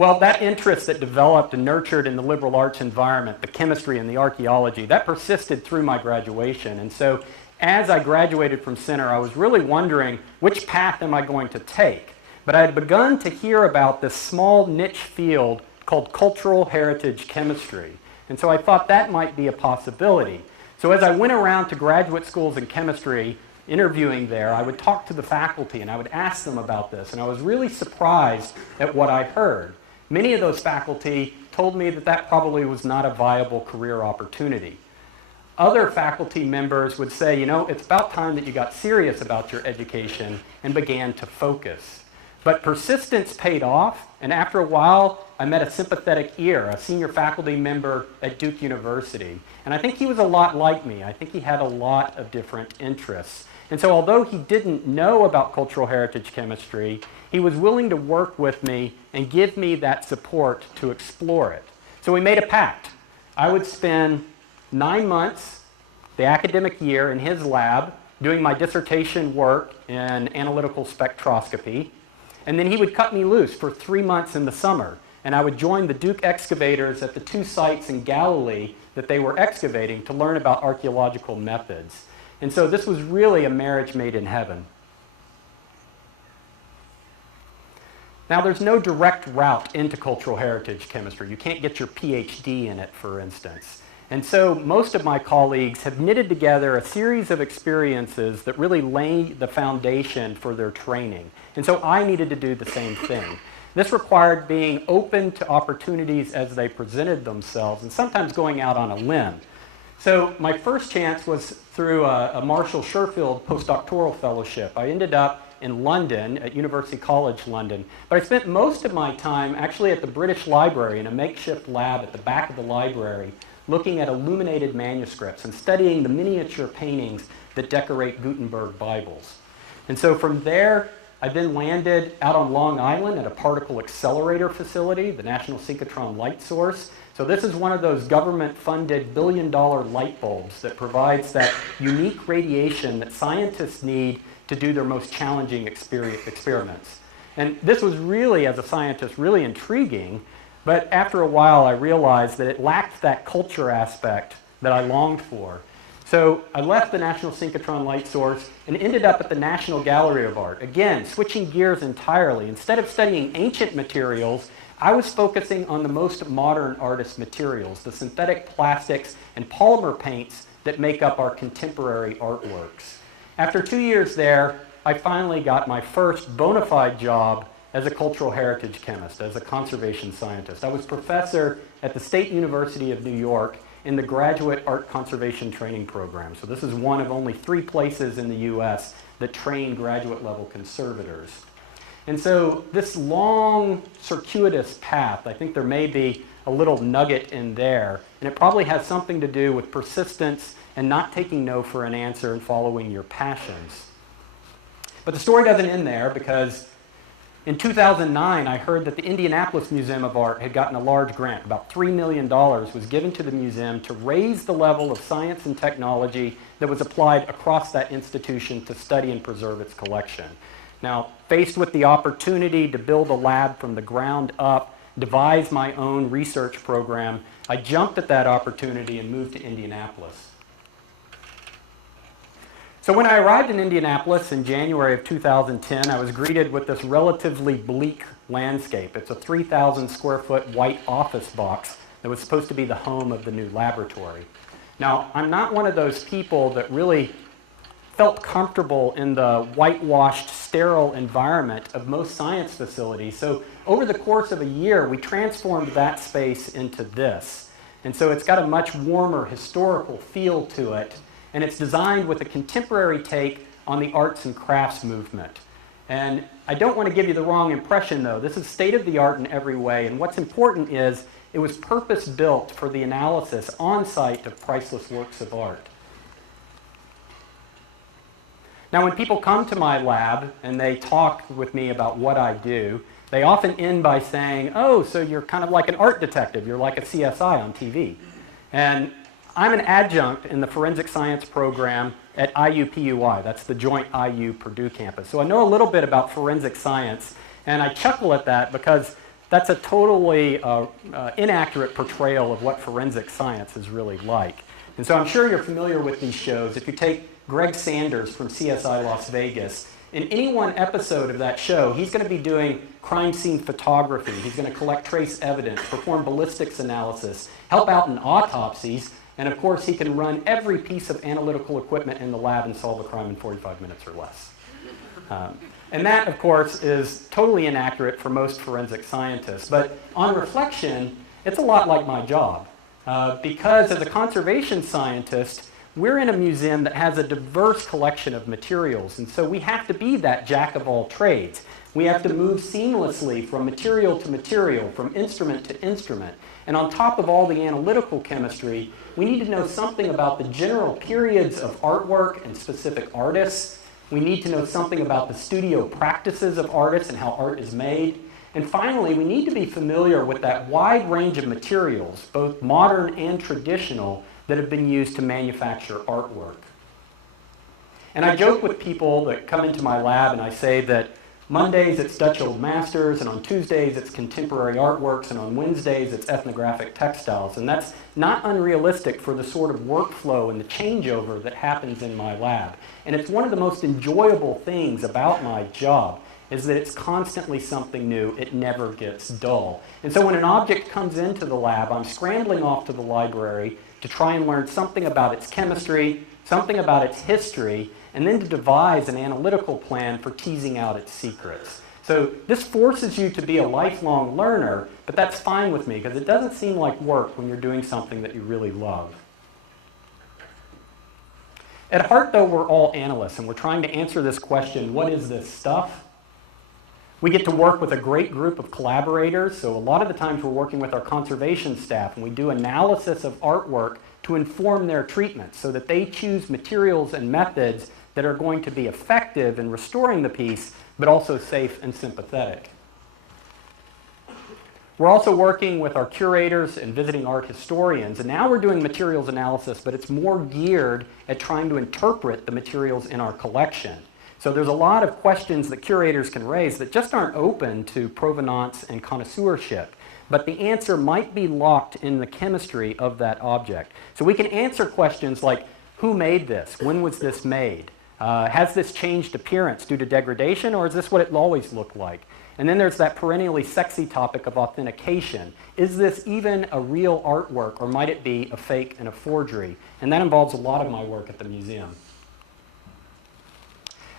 Well, that interest that developed and nurtured in the liberal arts environment, the chemistry and the archaeology, that persisted through my graduation. And so as I graduated from Center, I was really wondering, which path am I going to take? But I had begun to hear about this small niche field called cultural heritage chemistry. And so I thought that might be a possibility. So as I went around to graduate schools in chemistry, interviewing there, I would talk to the faculty and I would ask them about this. And I was really surprised at what I heard. Many of those faculty told me that that probably was not a viable career opportunity. Other faculty members would say, you know, it's about time that you got serious about your education and began to focus. But persistence paid off, and after a while, I met a sympathetic ear, a senior faculty member at Duke University. And I think he was a lot like me. I think he had a lot of different interests. And so although he didn't know about cultural heritage chemistry, he was willing to work with me and give me that support to explore it. So we made a pact. I would spend 9 months, the academic year, in his lab doing my dissertation work in analytical spectroscopy. And then he would cut me loose for 3 months in the summer. And I would join the Duke excavators at the 2 sites in Galilee that they were excavating to learn about archaeological methods. And so this was really a marriage made in heaven. Now, there's no direct route into cultural heritage chemistry. You can't get your PhD in it, for instance. And so most of my colleagues have knitted together a series of experiences that really lay the foundation for their training. And so I needed to do the same thing. This required being open to opportunities as they presented themselves, and sometimes going out on a limb. So my first chance was through a Marshall Sherfield postdoctoral fellowship. I ended up in London, at University College London. But I spent most of my time actually at the British Library in a makeshift lab at the back of the library, looking at illuminated manuscripts and studying the miniature paintings that decorate Gutenberg Bibles. And so from there, I then landed out on Long Island at a particle accelerator facility, the National Synchrotron Light Source. So this is one of those government-funded billion-dollar light bulbs that provides that unique radiation that scientists need to do their most challenging experiments. And this was really, as a scientist, really intriguing, but after a while I realized that it lacked that culture aspect that I longed for. So I left the National Synchrotron Light Source and ended up at the National Gallery of Art. Again, switching gears entirely. Instead of studying ancient materials, I was focusing on the most modern artist materials, the synthetic plastics and polymer paints that make up our contemporary artworks. After 2 years there, I finally got my first bona fide job as a cultural heritage chemist, as a conservation scientist. I was professor at the State University of New York in the Graduate Art Conservation Training Program. So this is one of only 3 places in the US that train graduate level conservators. And so this long, circuitous path, I think there may be a little nugget in there, and it probably has something to do with persistence and not taking no for an answer and following your passions. But the story doesn't end there, because in 2009, I heard that the Indianapolis Museum of Art had gotten a large grant. About $3 million was given to the museum to raise the level of science and technology that was applied across that institution to study and preserve its collection. Now, faced with the opportunity to build a lab from the ground up, devise my own research program, I jumped at that opportunity and moved to Indianapolis. So when I arrived in Indianapolis in January of 2010, I was greeted with this relatively bleak landscape. It's a 3,000 square foot white office box that was supposed to be the home of the new laboratory. Now, I'm not one of those people that really felt comfortable in the whitewashed, sterile environment of most science facilities. So over the course of a year, we transformed that space into this. And so it's got a much warmer historical feel to it. And it's designed with a contemporary take on the arts and crafts movement. And I don't want to give you the wrong impression, though. This is state-of-the-art in every way. And what's important is it was purpose-built for the analysis on-site of priceless works of art. Now, when people come to my lab and they talk with me about what I do, they often end by saying, oh, so you're kind of like an art detective. You're like a CSI on TV. And I'm an adjunct in the forensic science program at IUPUI. That's the joint IU Purdue campus. So I know a little bit about forensic science, and I chuckle at that because that's a totally inaccurate portrayal of what forensic science is really like. And so I'm sure you're familiar with these shows. If you take Greg Sanders from CSI Las Vegas, in any one episode of that show, he's going to be doing crime scene photography. He's going to collect trace evidence, perform ballistics analysis, help out in autopsies, and of course he can run every piece of analytical equipment in the lab and solve a crime in 45 minutes or less. And that, of course, is totally inaccurate for most forensic scientists. But on reflection, it's a lot like my job. Because as a conservation scientist, we're in a museum that has a diverse collection of materials. And so we have to be that jack of all trades. We have to move seamlessly from material to material, from instrument to instrument. And on top of all the analytical chemistry, we need to know something about the general periods of artwork and specific artists. We need to know something about the studio practices of artists and how art is made. And finally, we need to be familiar with that wide range of materials, both modern and traditional, that have been used to manufacture artwork. And I joke with people that come into my lab and I say that Mondays it's Dutch Old Masters, and on Tuesdays it's contemporary artworks, and on Wednesdays it's ethnographic textiles. And that's not unrealistic for the sort of workflow and the changeover that happens in my lab. And it's one of the most enjoyable things about my job is that it's constantly something new. It never gets dull. And so when an object comes into the lab, I'm scrambling off to the library to try and learn something about its chemistry, something about its history, and then to devise an analytical plan for teasing out its secrets. So this forces you to be a lifelong learner, but that's fine with me because it doesn't seem like work when you're doing something that you really love. At heart, though, we're all analysts, and we're trying to answer this question, what is this stuff? We get to work with a great group of collaborators, so a lot of the times we're working with our conservation staff, and we do analysis of artwork to inform their treatment so that they choose materials and methods that are going to be effective in restoring the piece, but also safe and sympathetic. We're also working with our curators and visiting art historians, and now we're doing materials analysis, but it's more geared at trying to interpret the materials in our collection. So there's a lot of questions that curators can raise that just aren't open to provenance and connoisseurship, but the answer might be locked in the chemistry of that object. So we can answer questions like, who made this? When was this made? Has this changed appearance due to degradation, or is this what it always looked like? And then there's that perennially sexy topic of authentication. Is this even a real artwork, or might it be a fake and a forgery? And that involves a lot of my work at the museum.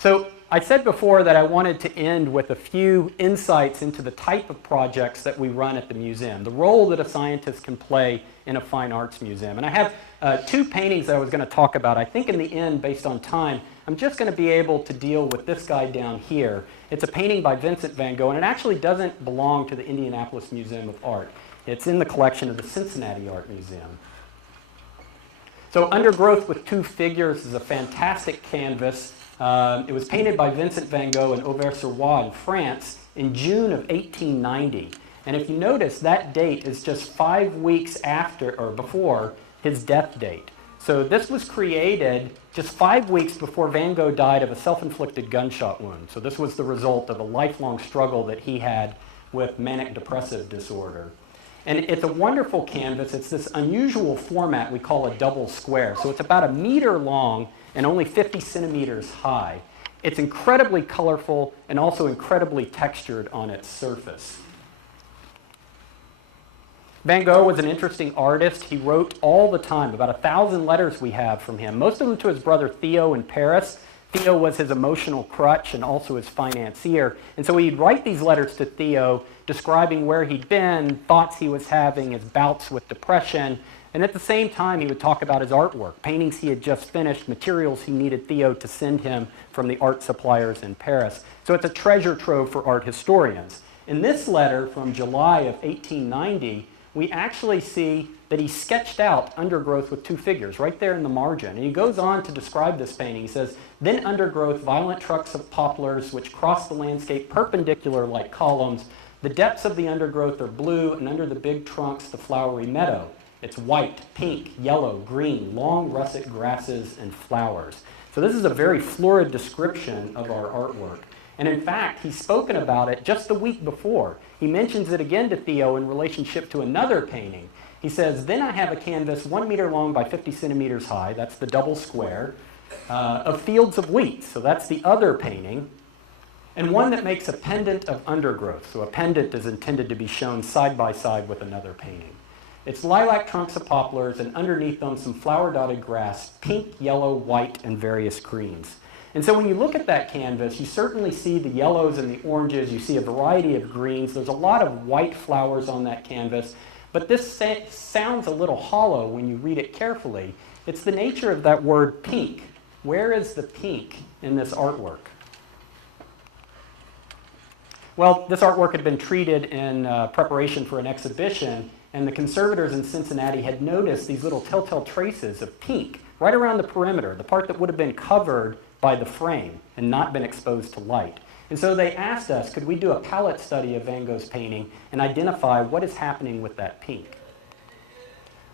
So I said before that I wanted to end with a few insights into the type of projects that we run at the museum, the role that a scientist can play in a fine arts museum. And I have two paintings that I was going to talk about. I think in the end, based on time, I'm just going to be able to deal with this guy down here. It's a painting by Vincent van Gogh, and it actually doesn't belong to the Indianapolis Museum of Art. It's in the collection of the Cincinnati Art Museum. So Undergrowth with Two Figures is a fantastic canvas. It was painted by Vincent van Gogh in Auvers-sur-Oise in France in June of 1890. And if you notice, that date is just 5 weeks after or before his death date. So this was created just 5 weeks before Van Gogh died of a self-inflicted gunshot wound. So this was the result of a lifelong struggle that he had with manic depressive disorder. And it's a wonderful canvas. It's this unusual format we call a double square. So it's about 1 meter long and only 50 centimeters high. It's incredibly colorful and also incredibly textured on its surface. Van Gogh was an interesting artist. He wrote all the time, about 1,000 letters we have from him, most of them to his brother Theo in Paris. Theo was his emotional crutch and also his financier. And so he'd write these letters to Theo describing where he'd been, thoughts he was having, his bouts with depression. And at the same time, he would talk about his artwork, paintings he had just finished, materials he needed Theo to send him from the art suppliers in Paris. So it's a treasure trove for art historians. In this letter from July of 1890, we actually see that he sketched out Undergrowth with Two Figures right there in the margin. And he goes on to describe this painting. He says, then undergrowth, violent trucks of poplars which cross the landscape perpendicular like columns. The depths of the undergrowth are blue, and under the big trunks the flowery meadow. It's white, pink, yellow, green, long russet grasses and flowers. So this is a very florid description of our artwork. And in fact, he's spoken about it just the week before. He mentions it again to Theo in relationship to another painting. He says, then I have a canvas 1 meter long by 50 centimeters high, that's the double square, of fields of wheat, so that's the other painting, and one that makes a pendant of undergrowth. So a pendant is intended to be shown side by side with another painting. It's lilac trunks of poplars, and underneath them some flower-dotted grass, pink, yellow, white, and various greens. And so when you look at that canvas, you certainly see the yellows and the oranges, you see a variety of greens. There's a lot of white flowers on that canvas, but this sounds a little hollow when you read it carefully. It's the nature of that word pink. Where is the pink in this artwork? Well, this artwork had been treated in preparation for an exhibition, and the conservators in Cincinnati had noticed these little telltale traces of pink right around the perimeter, the part that would have been covered by the frame and not been exposed to light. And so they asked us, could we do a palette study of Van Gogh's painting and identify what is happening with that pink?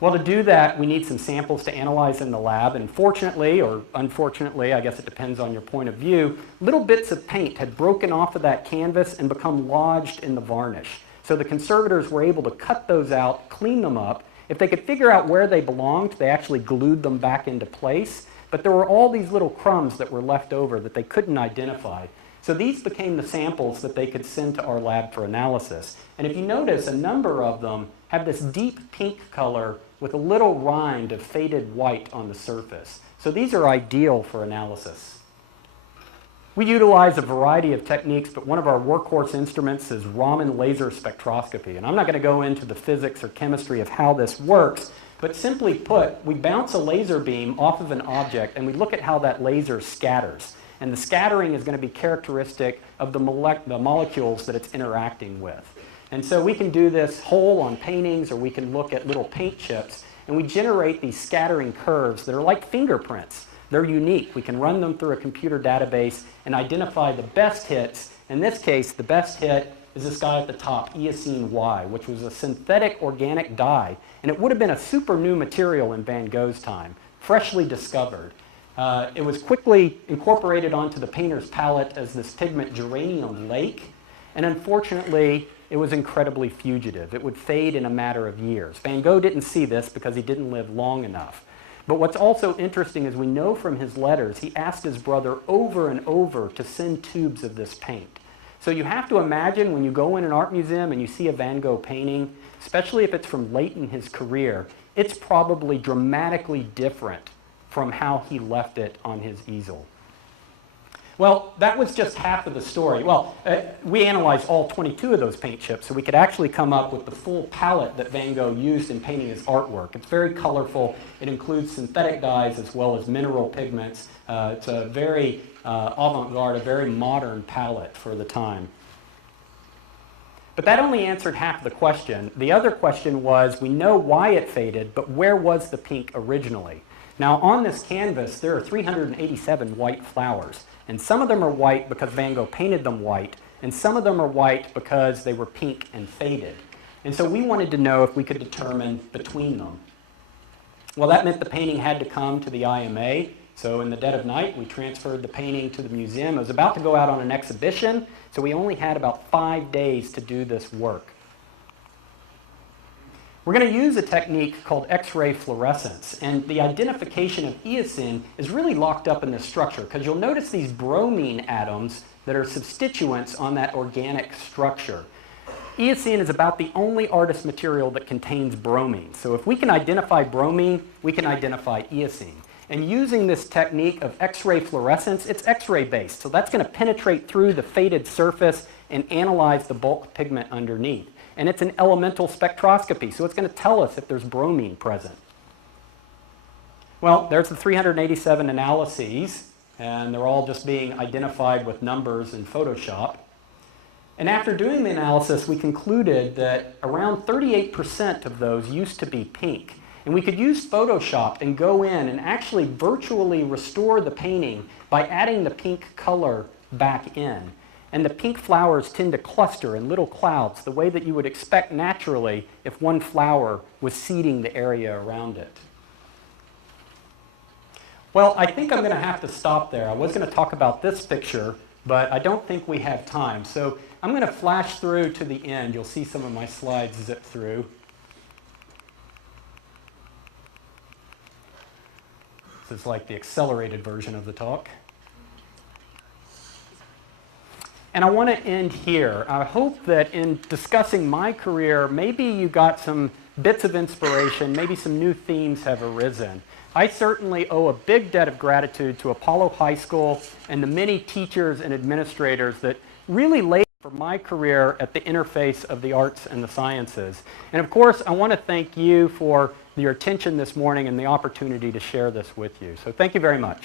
Well, to do that, we need some samples to analyze in the lab, and fortunately, or unfortunately, I guess it depends on your point of view, little bits of paint had broken off of that canvas and become lodged in the varnish. So the conservators were able to cut those out, clean them up. If they could figure out where they belonged, they actually glued them back into place, but there were all these little crumbs that were left over that they couldn't identify. So these became the samples that they could send to our lab for analysis. And if you notice, a number of them have this deep pink color with a little rind of faded white on the surface. So these are ideal for analysis. We utilize a variety of techniques, but one of our workhorse instruments is Raman laser spectroscopy. And I'm not going to go into the physics or chemistry of how this works, but simply put, we bounce a laser beam off of an object and we look at how that laser scatters. And the scattering is going to be characteristic of the molecules that it's interacting with. And so we can do this whole on paintings, or we can look at little paint chips, and we generate these scattering curves that are like fingerprints. They're unique. We can run them through a computer database and identify the best hits. In this case, the best hit is this guy at the top, Eosine Y, which was a synthetic organic dye. And it would have been a super new material in Van Gogh's time, freshly discovered. It was quickly incorporated onto the painter's palette as this pigment geranium lake, and unfortunately, it was incredibly fugitive. It would fade in a matter of years. Van Gogh didn't see this because he didn't live long enough. But what's also interesting is we know from his letters, he asked his brother over and over to send tubes of this paint. So you have to imagine when you go in an art museum and you see a Van Gogh painting, especially if it's from late in his career, it's probably dramatically different from how he left it on his easel. Well, that was just half of the story. Well, we analyzed all 22 of those paint chips, so we could actually come up with the full palette that Van Gogh used in painting his artwork. It's very colorful. It includes synthetic dyes as well as mineral pigments. It's a very avant-garde, a very modern palette for the time. But that only answered half the question. The other question was, we know why it faded, but where was the pink originally? Now, on this canvas, there are 387 white flowers. And some of them are white because Van Gogh painted them white, and some of them are white because they were pink and faded. And so we wanted to know if we could determine between them. Well, that meant the painting had to come to the IMA. So in the dead of night, we transferred the painting to the museum. It was about to go out on an exhibition, so we only had about 5 days to do this work. We're going to use a technique called X-ray fluorescence, and the identification of eosine is really locked up in this structure, because you'll notice these bromine atoms that are substituents on that organic structure. Eosine is about the only artist material that contains bromine. So if we can identify bromine, we can identify eosine. And using this technique of X-ray fluorescence, it's X-ray based, so that's going to penetrate through the faded surface and analyze the bulk pigment underneath. And it's an elemental spectroscopy, so it's going to tell us if there's bromine present. Well, there's the 387 analyses, and they're all just being identified with numbers in Photoshop. And after doing the analysis, we concluded that around 38% of those used to be pink. And we could use Photoshop and go in and actually virtually restore the painting by adding the pink color back in. And the pink flowers tend to cluster in little clouds, the way that you would expect naturally if one flower was seeding the area around it. Well, I think I'm going to have to stop there. I was going to talk about this picture, but I don't think we have time. So I'm going to flash through to the end. You'll see some of my slides zip through. This is like the accelerated version of the talk. And I want to end here. I hope that in discussing my career, maybe you got some bits of inspiration, maybe some new themes have arisen. I certainly owe a big debt of gratitude to Apollo High School and the many teachers and administrators that really laid for my career at the interface of the arts and the sciences. And of course, I want to thank you for your attention this morning and the opportunity to share this with you. So thank you very much.